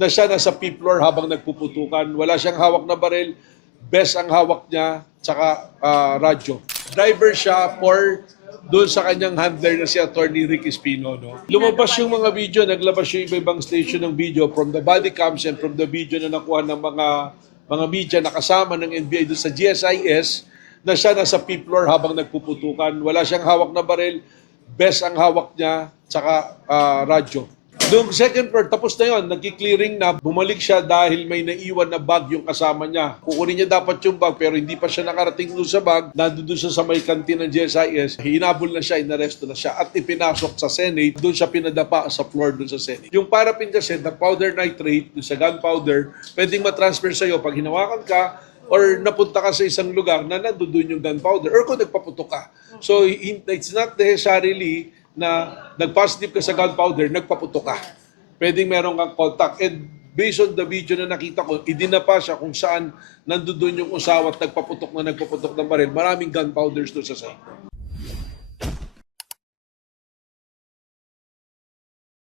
na siya nasa fifth floor habang nagpuputukan. Wala siyang hawak na baril, best ang hawak niya, tsaka radyo. Driver siya for doon sa kanyang handler na si Attorney Rick Espino. No? Lumabas yung mga video, naglabas yung iba-ibang station ng video from the body cams and from the video na nakuha ng mga media na kasama ng NBI doon sa GSIS na siya nasa fifth floor habang nagpuputukan. Wala siyang hawak na baril, best ang hawak niya, tsaka radyo. Noong second floor, tapos na yun, nagki-clearing na, bumalik siya dahil may naiwan na bag yung kasama niya. Kukunin niya dapat yung bag pero hindi pa siya nakarating doon sa bag. Nandun siya sa may kantin ng GSIS, hinabol na siya, inaresto na siya at ipinasok sa Senate. Doon siya pinadapa sa floor doon sa Senate. Yung paraffin kasi, the powder nitrate, doon sa gunpowder, pwedeng matransfer sa'yo pag hinawakan ka or napunta ka sa isang lugar na nandun yung gunpowder or kung nagpaputok ka. So it's not necessarily na nag-positive ka sa gunpowder, nagpaputok ka. Pwedeng meron kang contact. And based on the video na nakita ko, idinapa siya kung saan nandun yung usawa at nagpaputok ng baril. Maraming gunpowders doon sa site.